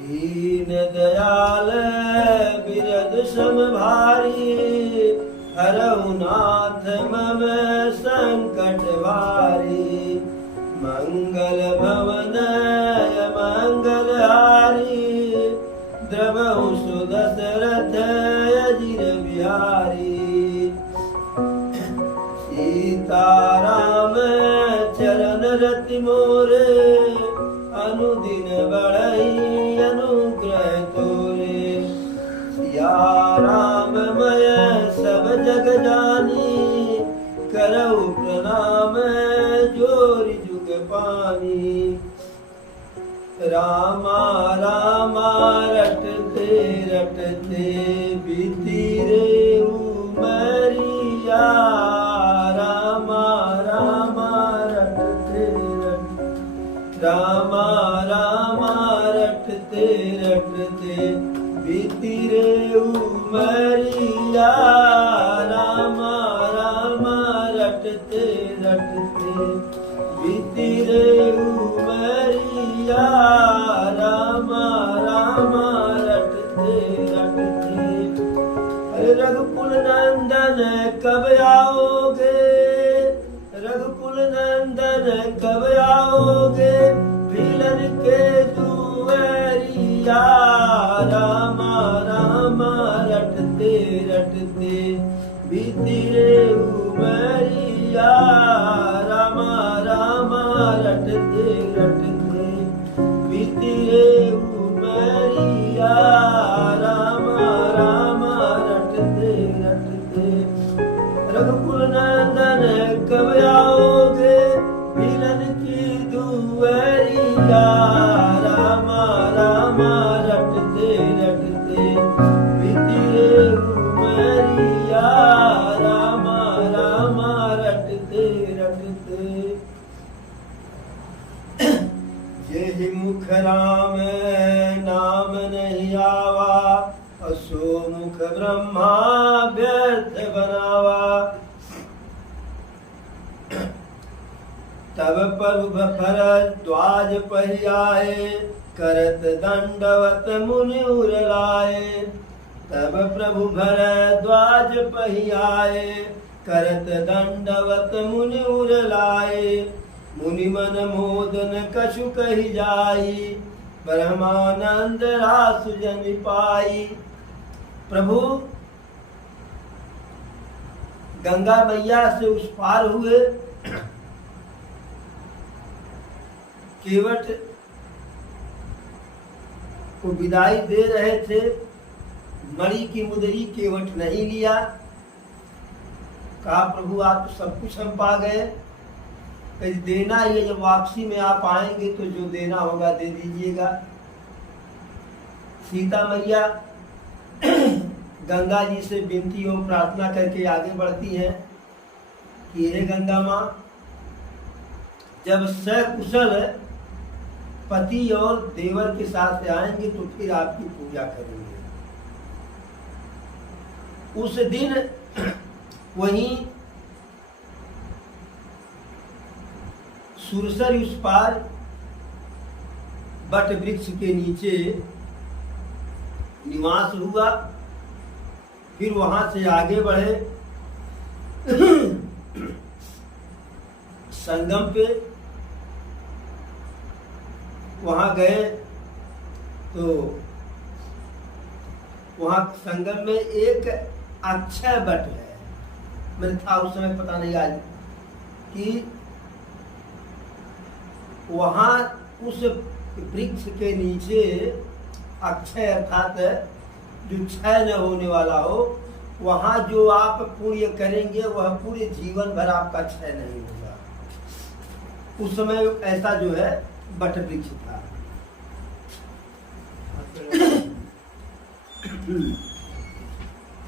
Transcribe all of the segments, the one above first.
दीन दयाल बिरद सम भारी, हरहु नाथ मम संकट भारी। मंगल भवन मंगल हारी, द्रवहु सुदशरथ अजिर बिहारी। सीताराम चरण रति मोरे, अनुदिन बढ़ई अनुग्रह तोरे। सिया राम मैं सब जग जानी, करऊ प्रणाम जोरि जुग पानी। रामा रामा रटते रटते, बीती रे उमरिया। रामा रामा रटते रटते, रामा रामा रटते रटते, बीती रे उमरिया। रामा रामा रटते रटते, बीती रे उमरिया। रामा रामा रटते रटते। अरे रघुकुल नंदन कब आओगे, रघुकुल नंदन कब आओगे, मिलन के दुआरिया। रामा रामा रटते रटते, बीती रे उमरिया। रामा रामा रटते रटते, बीती रे उमरिया। रामा रामा रटते रटते, रघुकुल नंदन कब आओगे, मिलन की दुआरिया। रामा रामा रटते रटते, बीती रे उमरिया। रामा रामा रटते रटते। यही मुख राम नाम नहीं आवा, असो मुख ब्रह्मा व्यर्थ बनावा। तब प्रभु भरद्वाज पहियाए, करत दंडवत मुनि उर लाए। तब प्रभु भरद्वाज पहियाए, करत दंडवत मुनि उर लाए। मुनि मन मोदन कछु कही जाई, ब्रह्मानंद रासु जन पाई। प्रभु गंगा मैया से उस पार हुए, केवट को विदाई दे रहे थे। मणि की मुदरी केवट नहीं लिया। कहा प्रभु आप तो सब कुछ हम पा गए, कहीं देना ये जब वापसी में आप आएंगे तो जो देना होगा दे दीजिएगा। सीता मैया गंगा जी से विनती और प्रार्थना करके आगे बढ़ती हैं कि हे गंगा माँ, जब सकुशल पति और देवर के साथ आएंगे तो फिर आपकी पूजा करेंगे। उस दिन वहीं सुरसर उस पार बट वृक्ष के नीचे निवास हुआ। फिर वहां से आगे बढ़े संगम पे। वहां गए तो वहां संगम में एक अक्षय बट है। मैंने था उस समय, पता नहीं आज, कि वहां उस वृक्ष के नीचे अक्षय अर्थात जो क्षय न होने वाला हो, वहां जो आप पुण्य करेंगे वह पूरे जीवन भर आपका क्षय नहीं होगा। उस समय ऐसा जो है बट वृक्ष था।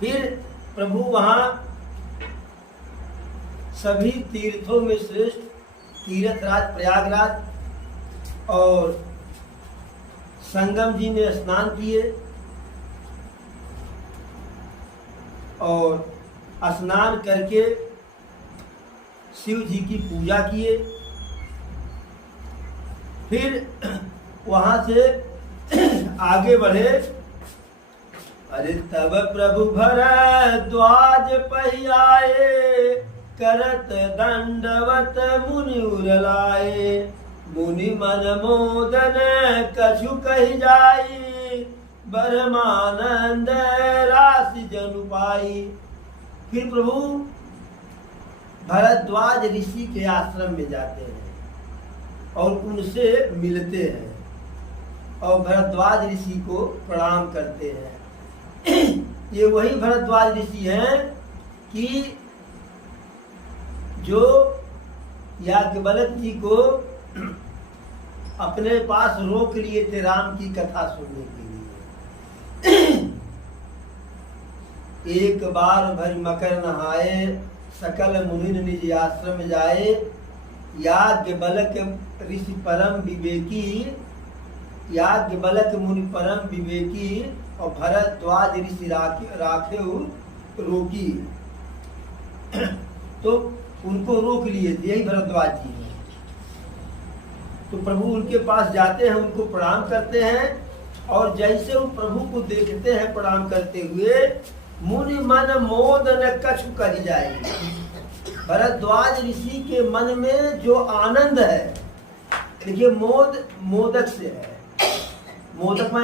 फिर प्रभु वहां सभी तीर्थों में श्रेष्ठ तीर्थराज प्रयागराज और संगम जी में स्नान किए और स्नान करके शिव जी की पूजा किए। फिर वहां से आगे बढ़े। अरे तब प्रभु भरद्वाज पहियाए, करत दंडवत मुनि उरलाए। मुनि मन मोदन कछु कहि जाई, ब्रह्मानंद राशि जनु पाई। फिर प्रभु भरद्वाज ऋषि के आश्रम में जाते हैं और उनसे मिलते हैं और भरद्वाज ऋषि को प्रणाम करते हैं। ये वही भरद्वाज ऋषि हैं कि जो याज्ञवल्क्य जी को अपने पास रोक लिए थे राम की कथा सुनने के लिए। एक बार भरी मकर नहाए, सकल मुनि निज आश्रम जाए। याज्ञवल्क्य ऋषि परम विवेकी, याज्ञवल्क्य मुनि परम विवेकी और भरद्वाज ऋषि राखे रोकी। तो उनको रोक लिए थे, यही भरद्वाज जी हैं। तो प्रभु उनके पास जाते हैं, उनको प्रणाम करते हैं और जैसे वो प्रभु को देखते हैं प्रणाम करते हुए, मुनि मन मोद न कछु कही जाए। भरद्वाज ऋषि के मन में जो आनंद है, देखिए मोदक से है। मोदक में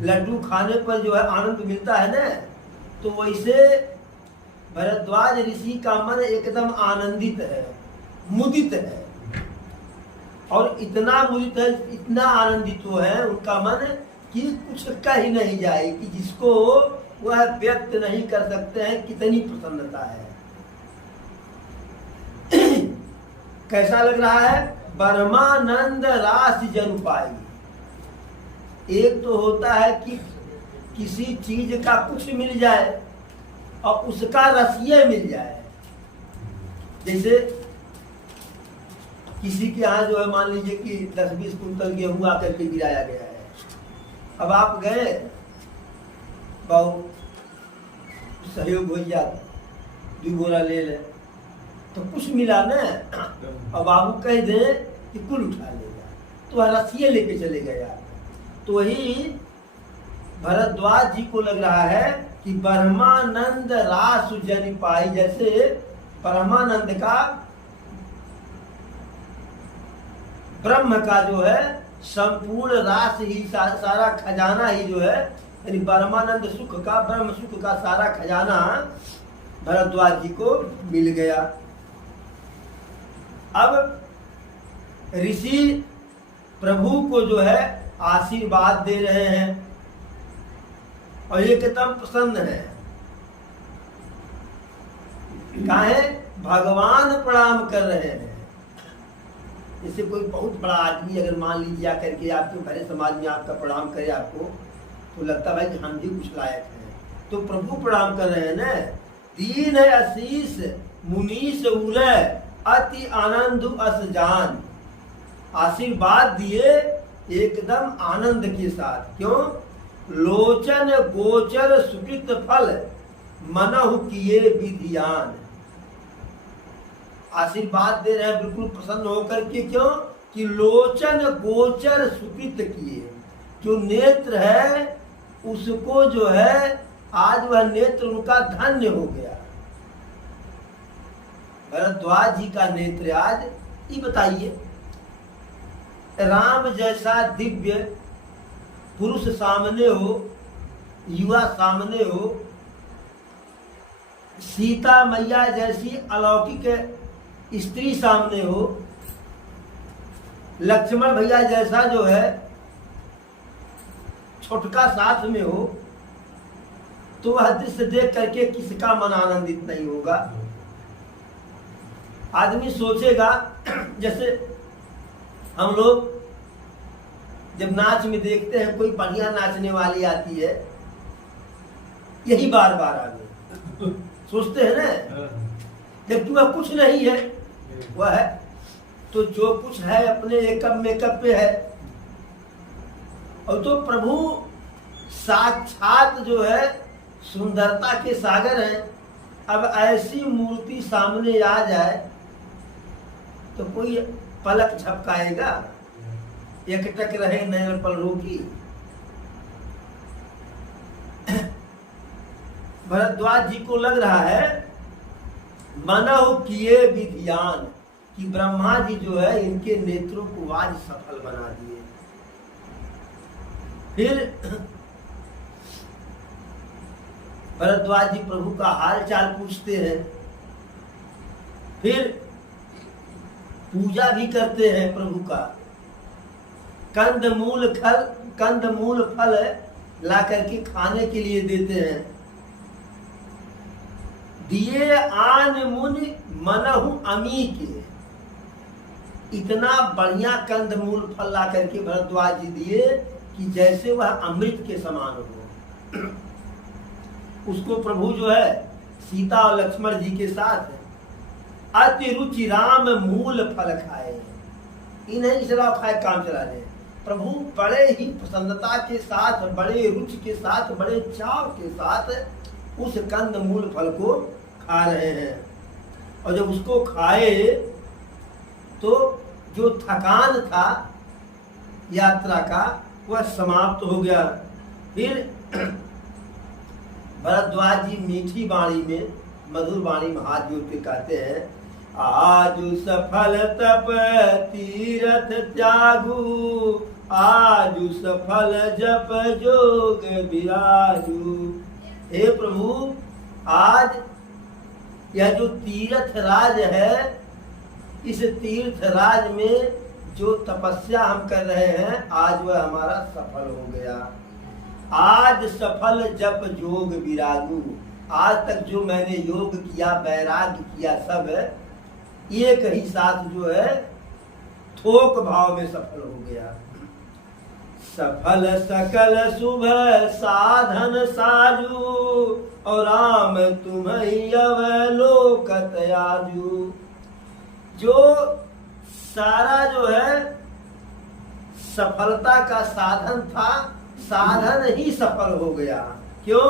लड्डू खाने पर जो है आनंद मिलता है ना, तो वैसे भरद्वाज ऋषि का मन एकदम आनंदित है, मुदित है। और इतना मुदित है, इतना आनंदित है उनका मन कि कुछ कह ही नहीं जाए, कि जिसको वह व्यक्त नहीं कर सकते हैं कितनी प्रसन्नता है। कैसा लग रहा है? ब्रह्मानंद राशि जनु पाई। एक तो होता है कि किसी चीज का कुछ मिल जाए और उसका रसिया मिल जाए। जैसे किसी के यहाँ जो है मान लीजिए कि 10-20 कुंतल गेहूं आकर के गिराया गया है। अब आप गए, बहुत सहयोग हो जाता, 2 बोरा ले ले, तो कुछ मिला ना। अब बाबू कह दे कि कुल उठा लेगा, तो वह रसिया लेके चले गया। तो वही भरद्वाज जी को लग रहा है कि ब्रह्मानंद रास जन पाई। जैसे ब्रह्मानंद का, ब्रह्म का जो है संपूर्ण रास ही, सारा खजाना ही जो है, यानी ब्रह्मानंद सुख का, ब्रह्म सुख का सारा खजाना भरद्वाज जी को मिल गया। अब ऋषि प्रभु को जो है आशीर्वाद दे रहे हैं और एकदम प्रसन्न है। काहे? भगवान प्रणाम कर रहे हैं। जैसे कोई बहुत बड़ा आदमी अगर मान लीजिए आकर के आपके भरे समाज में आपका प्रणाम करे आपको, तो लगता है कि हम भी कुछ लायक हैं। तो प्रभु प्रणाम कर रहे हैं ना। दीन है आशीष मुनीस उलय, अति आनंद अस जान। आशीर्वाद दिए एकदम आनंद के साथ। क्यों? लोचन गोचर सुकृत फल, मनहु किए विधियान। आशीर्वाद दे रहे हैं बिल्कुल प्रसन्न होकर के। क्यों? कि लोचन गोचर सुकृत किए, जो नेत्र है उसको जो है आज वह नेत्र उनका धन्य हो गया। भरद्वाज जी का नेत्र आज, ये बताइए, राम जैसा दिव्य पुरुष सामने हो, युवा सामने हो, सीता मैया जैसी अलौकिक स्त्री सामने हो, लक्ष्मण भैया जैसा जो है छोटका साथ में हो, तो वह दृश्य देख करके किसका मन आनंदित नहीं होगा? आदमी सोचेगा, जैसे हम लोग जब नाच में देखते हैं कोई बढ़िया नाचने वाली आती है, यही बार बार आ गई, सोचते हैं ना। जबकि वह कुछ नहीं है, वह है तो जो कुछ है अपने एकम मेकअप पे है। और तो प्रभु साक्षात जो है सुंदरता के सागर हैं। अब ऐसी मूर्ति सामने आ जाए तो कोई पलक झपकाएगा? एकटक रहे नैन पल रोकी, भरद्वाज जी को लग रहा है मनहु किए विधियान कि ब्रह्मा जी जो है इनके नेत्रों को आज सफल बना दिए। फिर भरद्वाज जी प्रभु का हाल चाल पूछते हैं, फिर पूजा भी करते हैं प्रभु का। कंदमूल फल ला करके खाने के लिए देते हैं। दिए आन मुनि मनहु अमी के, इतना बढ़िया कंदमूल फल ला करके भरद्वाज जी दिए कि जैसे वह अमृत के समान हो। उसको प्रभु जो है सीता और लक्ष्मण जी के साथ अति रुचि राम मूल फल खाए, इन्हें इसराव खाए काम चला रहे। प्रभु बड़े ही प्रसन्नता के साथ, बड़े रुचि के साथ, बड़े चाव के साथ उस कंद मूल फल को खा रहे हैं। और जब उसको खाए तो जो थकान था यात्रा का वह समाप्त हो गया। फिर भरद्वाज जी मीठी वाणी में, मधुर वाणी में हाथ जोड़ के कहते हैं, आज सफल तप तीरथ त्यागू, आज सफल जप जोग विराजू। हे प्रभु, आज यह जो तीर्थ राज है, इस तीर्थ राज में जो तपस्या हम कर रहे हैं आज वह हमारा सफल हो गया। आज सफल जप जोग विरागू, आज तक जो मैंने योग किया, वैराग्य किया, सब एक ही साथ जो है थोक भाव में सफल हो गया। सफल सकल शुभ साधन साजू, और राम तुम्हें अवलोकत आजू। जो सारा जो है सफलता का साधन था, साधन ही सफल हो गया। क्यों?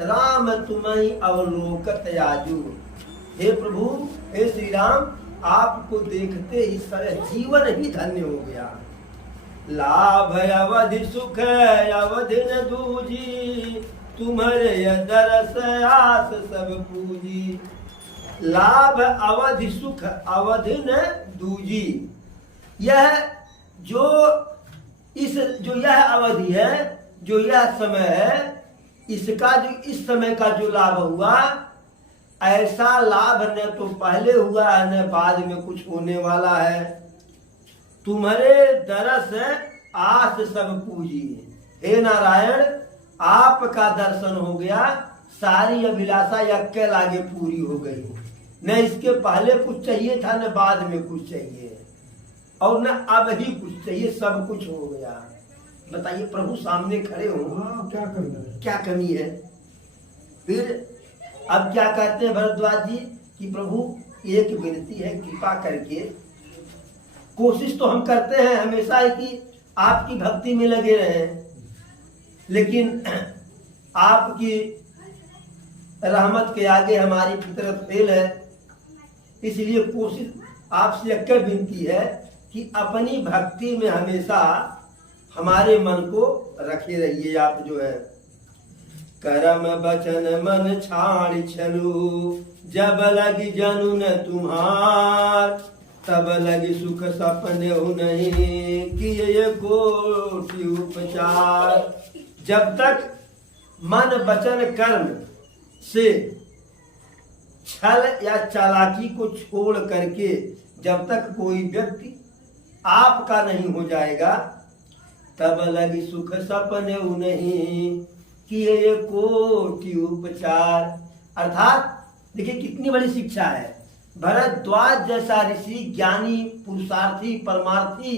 राम तुम्हें अवलोकत आजू। हे प्रभु, हे श्री राम, आपको देखते ही जीवन ही धन्य हो गया। लाभ अवधि सुख अवधि न दूजी, तुम्हारे दरस आस सब पूजी। लाभ अवधि सुख अवधि न दूजी। यह यह अवधि है, जो यह समय है, इसका जो इस समय का जो लाभ हुआ, ऐसा लाभ न तो पहले हुआ है न बाद में कुछ होने वाला है। तुम्हारे दरस आस सब पूजी। हे नारायण, आपका दर्शन हो गया, सारी अभिलाषा यक्के लागे पूरी हो गई। न इसके पहले कुछ चाहिए था, न बाद में कुछ चाहिए, और न अब ही कुछ चाहिए, सब कुछ हो गया। बताइए, प्रभु सामने खड़े हो, क्या करना है, क्या कमी है? फिर अब क्या कहते हैं भरद्वाज जी कि प्रभु एक विनती है, कृपा करके, कोशिश तो हम करते हैं हमेशा ही कि आपकी भक्ति में लगे रहें, लेकिन आपकी रहमत के आगे हमारी फितरत फेल है। इसलिए कोशिश आपसे एक विनती है कि अपनी भक्ति में हमेशा हमारे मन को रखे रहिए। आप जो है करम बचन मन छाड़ छलू, जब लगी जनु न तुम्हार, तब लगी सुख सपने हो नहीं, किए कोटि उपचार। जब तक मन वचन कर्म से छल या चालाकी को छोड़ करके जब तक कोई व्यक्ति आपका नहीं हो जाएगा, तब लगी सुख सपने नहीं, किए कोटि उपचार। अर्थात देखिए कितनी बड़ी शिक्षा है। भरद्वाज जैसा ऋषि, ज्ञानी, पुरुषार्थी, परमार्थी,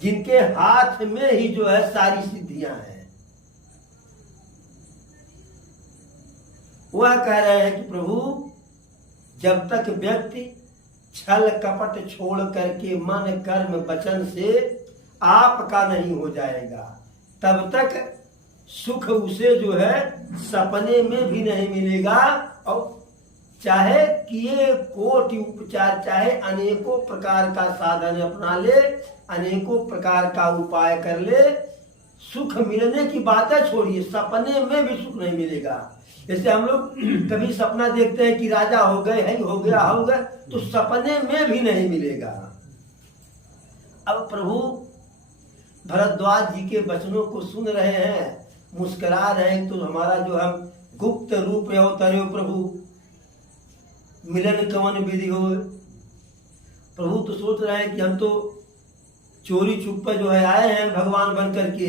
जिनके हाथ में ही जो है सारी सिद्धियां हैं, वह कह रहे हैं कि प्रभु, जब तक व्यक्ति छल कपट छोड़ करके मन कर्म वचन से आपका नहीं हो जाएगा, तब तक सुख उसे जो है सपने में भी नहीं मिलेगा। और चाहे किए कोटि उपचार, चाहे अनेकों प्रकार का साधन अपना ले, अनेकों प्रकार का उपाय कर ले, सुख मिलने की बातें छोड़िए, सपने में भी सुख नहीं मिलेगा। जैसे हम लोग कभी सपना देखते हैं कि राजा हो गए, है हो गया, तो सपने में भी नहीं मिलेगा। अब प्रभु भरद्वाज जी के वचनों को सुन रहे हैं, मुस्कुरा रहे हैं। तो हमारा जो हम गुप्त रूप अवतरे प्रभु, मिलन कवन विधि हो। प्रभु तो सोच रहे हैं कि हम तो चोरी छुप जो है आए हैं भगवान बन करके,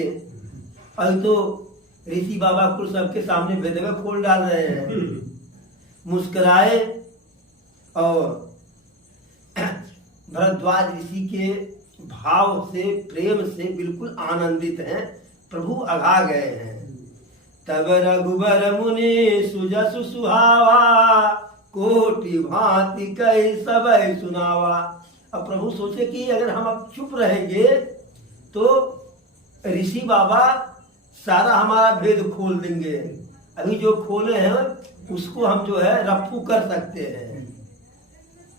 अब तो ऋषि बाबा कुल सबके सामने भेदवे खोल डाल रहे हैं। मुस्कुराए और भरद्वाज ऋषि के भाव से, प्रेम से बिल्कुल आनंदित हैं। प्रभु अघा गए हैं। तब रघुबर मुनि सुजसु सुहावा, कोटि भांति कई सबई सुनावा। अब प्रभु सोचे कि अगर हम अब चुप रहेंगे तो ऋषि बाबा सारा हमारा भेद खोल देंगे। अभी जो खोले हैं उसको हम जो है रफ्फू कर सकते हैं,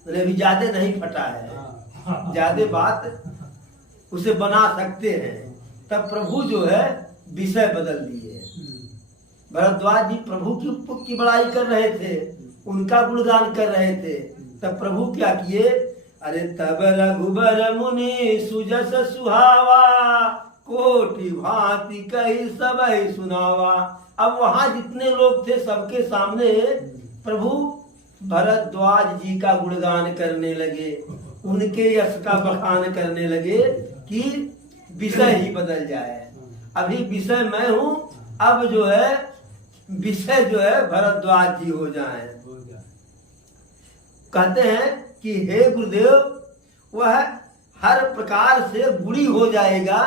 अभी ज्यादा नहीं फटा है, ज्यादा बात उसे बना सकते हैं। तब प्रभु जो है विषय बदल दिए। भरद्वाज जी प्रभु की बड़ाई कर रहे थे, उनका गुणगान कर रहे थे। तब प्रभु क्या किए, अरे तब रघुबर मुनि सुजस सुहावा, कोटि भांति कई सबई सुनावा। अब वहां जितने लोग थे सबके सामने प्रभु भरद्वाज जी का गुणगान करने लगे, उनके यश का बखान करने लगे कि विषय ही बदल जाए। अभी विषय मैं हूं, अब जो है विषय जो है भरद्वाज जी हो जाए। कहते हैं कि हे गुरुदेव, वह हर प्रकार से गुणी हो जाएगा,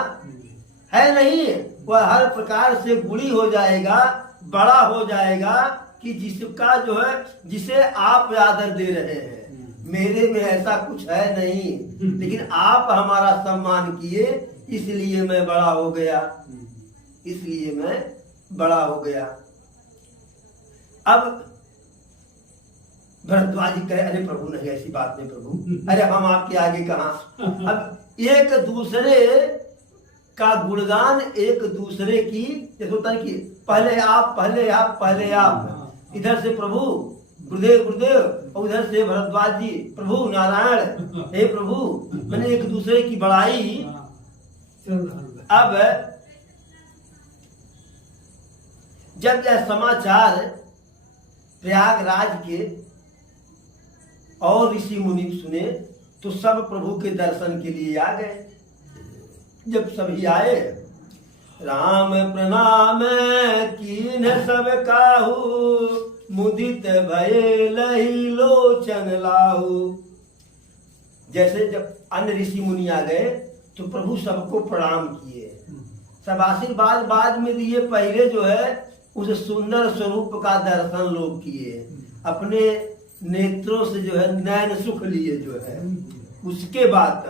है नहीं, वह हर प्रकार से गुणी हो जाएगा, बड़ा हो जाएगा कि जिसका जो है, जिसे आप आदर दे रहे हैं। मेरे में ऐसा कुछ है नहीं, लेकिन आप हमारा सम्मान किए, इसलिए मैं बड़ा हो गया, इसलिए मैं बड़ा हो गया। अब भरद्वाज जी कहे, अरे प्रभु नहीं, ऐसी बात नहीं प्रभु, अरे हम आपके आगे कहाँ। अब एक दूसरे का गुणगान, एक दूसरे की की पहले आप, पहले आप, पहले आप, इधर से प्रभु गुरुदेव गुरुदेव, और उधर से भरद्वाज जी प्रभु नारायण, हे प्रभु, मैंने एक दूसरे की बड़ाई। अब जब यह समाचार प्रयागराज के और ऋषि मुनि सुने तो सब प्रभु के दर्शन के लिए आ गए। जब सभी आए, राम प्रणाम कीन सब काहू, मुदित भये लही लोचन लाहू। जैसे जब अन्य ऋषि मुनि आ गए तो प्रभु सबको प्रणाम किए, सब आशीर्वाद बाद में दिए। पहले जो है उस सुंदर स्वरूप का दर्शन लोग किए, अपने नेत्रों से जो है नैन सुख लिए जो है। उसके बाद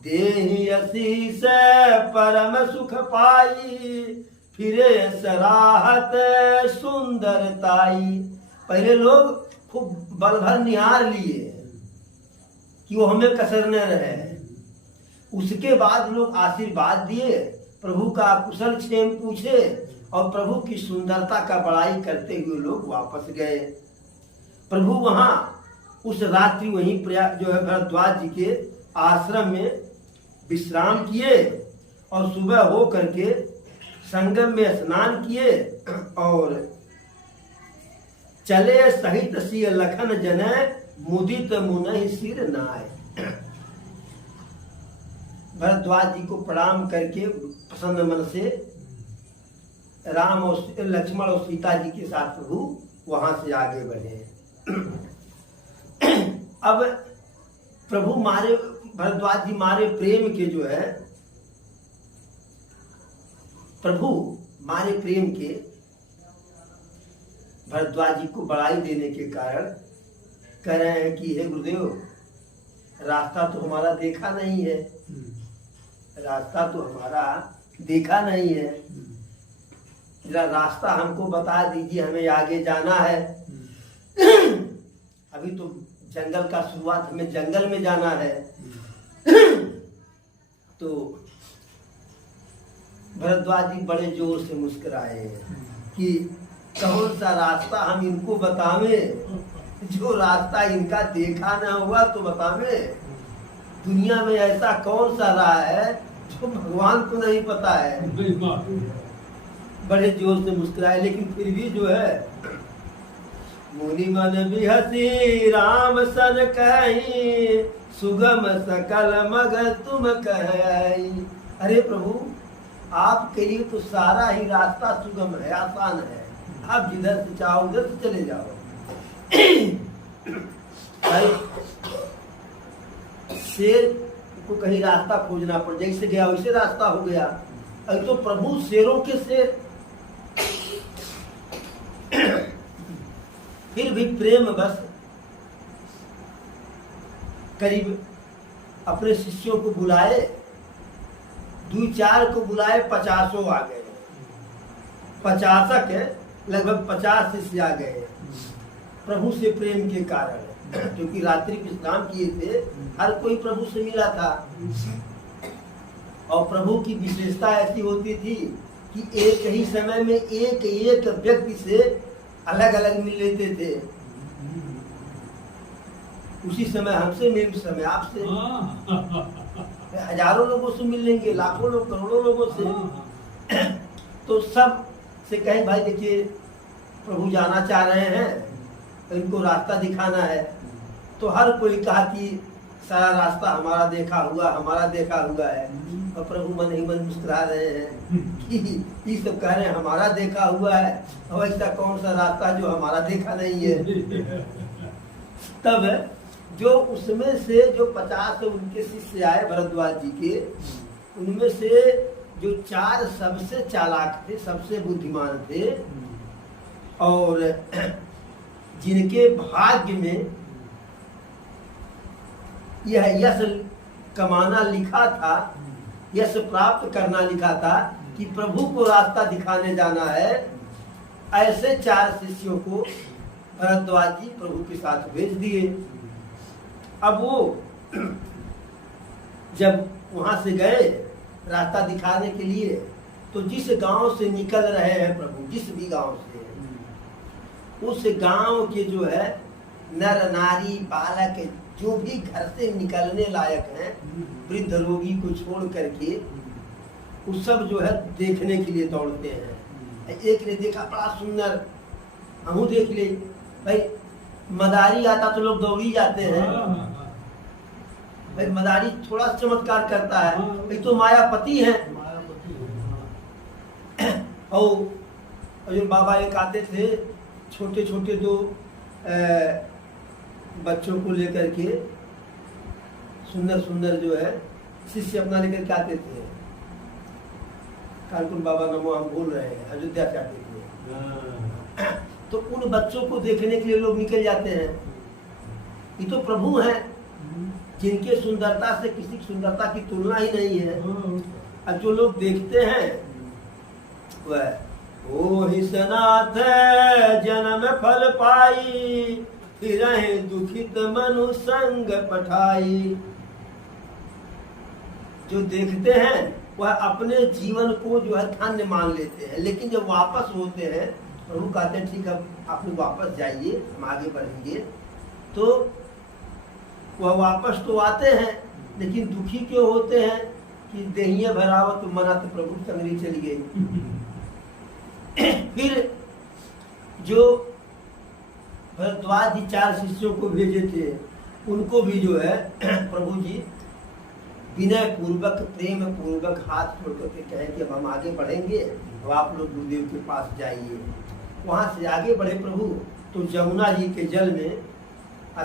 देहि आशीष परम सुख पाई, फिरे सराहत सुंदरताई। पहले लोग खूब बल भर निहार लिए कि वो हमें कसर न रहे। उसके बाद लोग आशीर्वाद दिए, प्रभु का कुशल क्षेम पूछे और प्रभु की सुंदरता का बड़ाई करते हुए लोग वापस गए। प्रभु वहां उस रात्रि वहीं जो है भरद्वाज जी के आश्रम में विश्राम किए और सुबह हो करके संगम में स्नान किए और चले सहित सिय लखन जने, मुदित मुनहि सिर नाय। भरद्वाज जी को प्रणाम करके प्रसन्न मन से राम और लक्ष्मण और सीता जी के साथ प्रभु वहां से आगे बढ़े। अब प्रभु मारे भरद्वाज जी मारे प्रेम के जो है, प्रभु मारे प्रेम के भरद्वाज जी को बड़ाई देने के कारण कह रहे हैं कि हे गुरुदेव, रास्ता तो हमारा देखा नहीं है, रास्ता तो हमारा देखा नहीं है, जरा रास्ता हमको बता दीजिए, हमें आगे जाना है। अभी तो जंगल का शुरुआत, हमें जंगल में जाना है। तो भरद्वाज जी बड़े जोर से मुस्कुराए कि कौन सा रास्ता हम इनको बतावें, जो रास्ता इनका देखा न हुआ तो बतावें। दुनिया में ऐसा कौन सा राह है जो भगवान को नहीं पता है। बड़े जोर से मुस्कुराए, लेकिन फिर भी जो है मुनि मन भी हसी राम सन कही, सुगम सकल मग तुम कही। अरे प्रभु, आपके लिए तो सारा ही रास्ता सुगम है, आसान है, आप जिधर से चाहो उधर से चले जाओ। भाई शेर को कहीं रास्ता खोजना पड़, जैसे गया वैसे रास्ता हो गया। अरे तो प्रभु शेरों के शेर, फिर भी प्रेम बस करीब अपने शिष्यों को बुलाए, 2-4 को बुलाए, 50 आ गए। 50 लगभग 50 शिष्य आ गए प्रभु से प्रेम के कारण, क्योंकि रात्रि विश्राम किए थे, हर कोई प्रभु से मिला था। और प्रभु की विशेषता ऐसी होती थी कि एक ही समय में एक एक व्यक्ति से अलग अलग मिल लेते थे। उसी समय हमसे मिल, उस समय आपसे, हजारों लोगों से मिल लेंगे, लाखों लोग, करोड़ों लोगों से। तो सब से कहे भाई देखिए प्रभु जाना चाह रहे हैं, इनको रास्ता दिखाना है। तो हर कोई कहा कि सारा रास्ता हमारा देखा हुआ, हमारा देखा हुआ है। और प्रभु मन ही मन मुस्कुरा रहे हैं कि ये सब कह रहे हैं हमारा देखा हुआ है, और ऐसा कौन सा रास्ता जो हमारा देखा नहीं है। तब जो उसमें से जो 50 उनके शिष्य आए भरद्वाज जी के, उनमें से जो 4 सबसे चालाक थे, सबसे बुद्धिमान थे, और जिनके भाग्य में यह यश कमाना लिखा था, यश प्राप्त करना लिखा था कि प्रभु को रास्ता दिखाने जाना है, ऐसे 4 शिष्यों को भरद्वाज जी प्रभु के साथ भेज दिए। अब वो जब वहां से गए रास्ता दिखाने के लिए, तो जिस गांव से निकल रहे हैं प्रभु, जिस भी गांव से, उस गांव के जो है नर नारी बालक जो भी घर से निकलने लायक हैं, वृद्ध रोगी को छोड़ करके, वो सब जो है देखने के लिए दौड़ते हैं। एक ने देखा बड़ा सुंदर, हमू देख ले भाई, मदारी आता तो लोग दौड़ी जाते हैं भाई, मदारी थोड़ा चमत्कार करता है भाई, तो मायापति है। और जो बाबा एक आते थे, छोटे छोटे 2 बच्चों को लेकर के, सुंदर सुंदर जो है शिष्य अपना लेकर के आते थे। कालकुन बाबा नमो हम बोल रहे हैं, अयोध्या से आते थे। तो उन बच्चों को देखने के लिए लोग निकल जाते हैं। ये तो प्रभु हैं जिनके सुंदरता से किसी की सुंदरता की तुलना ही नहीं है। अब जो लोग देखते हैं वह ओ ही सनाथ जन्म फल पाई, फिर दुखित मनु संग पठाई। जो देखते हैं वह अपने जीवन को जो है धन्य मान लेते हैं, लेकिन जब वापस होते हैं प्रभु कहते हैं ठीक है आप लोग वापस जाइए, हम आगे बढ़ेंगे। तो वह वापस तो आते हैं, लेकिन दुखी क्यों होते हैं कि देहिए भरावत मना तो प्रभु संगरी चली गई। फिर जो भरद्वाज जी 4 शिष्यों को भेजे थे, उनको भी जो है प्रभु जी विनय पूर्वक, प्रेम पूर्वक हाथ जोड़ करके कहे कि अब हम आगे बढ़ेंगे, अब आप लोग गुरुदेव के पास जाइए। वहां से आगे बढ़े प्रभु, तो जमुना जी के जल में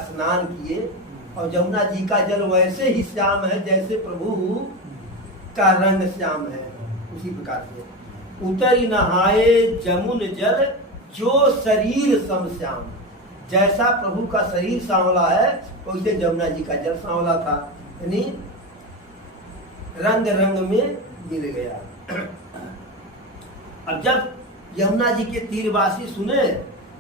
स्नान किए, और जमुना जी का जल वैसे ही श्याम है जैसे प्रभु का रंग श्याम है, उसी प्रकार से उतरी नहाए जमुन जल जो शरीर सम श्याम। जैसा प्रभु का शरीर सांवला है वैसे जमुना जी का जल सांवला था, यानी रंग रंग में मिल गया। अब जब यमुना जी के तीरवासी सुने,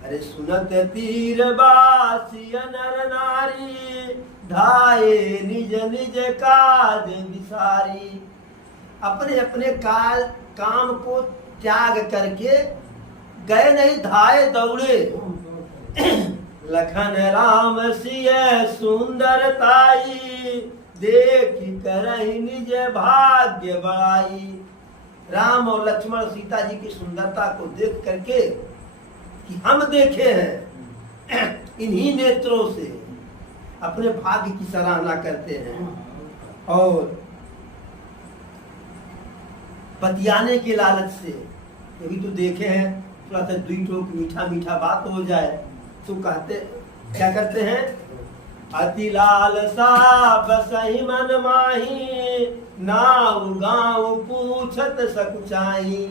अरे सुनत तीरवासी नर नारी, धाये निज निज काज विसारी। अपने अपने काम को त्याग करके गए नहीं, धाये दौड़े। लखन राम सिय सुंदरताई, देख करहि निज भाग्य बड़ाई। राम और लक्ष्मण सीता जी की सुंदरता को देख करके कि हम देखे हैं, इन्हीं नेत्रों से अपने भाग्य की सराहना करते हैं। और बतियाने के लालच से, कभी तो देखे हैं थोड़ा सा दुई टोक मीठा मीठा बात हो जाए तो कहते क्या करते हैं, अति लालसा बसहि मन माही, नाउ गाँव पूछत सकुचाई।